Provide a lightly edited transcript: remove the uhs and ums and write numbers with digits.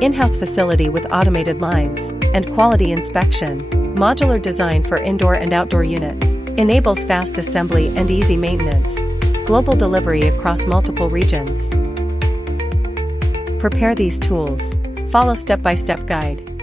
In-house facility with automated lines and quality inspection. Modular design for indoor and outdoor units. Enables fast assembly and easy maintenance. Global delivery across multiple regions. Prepare these tools. Follow step-by-step guide.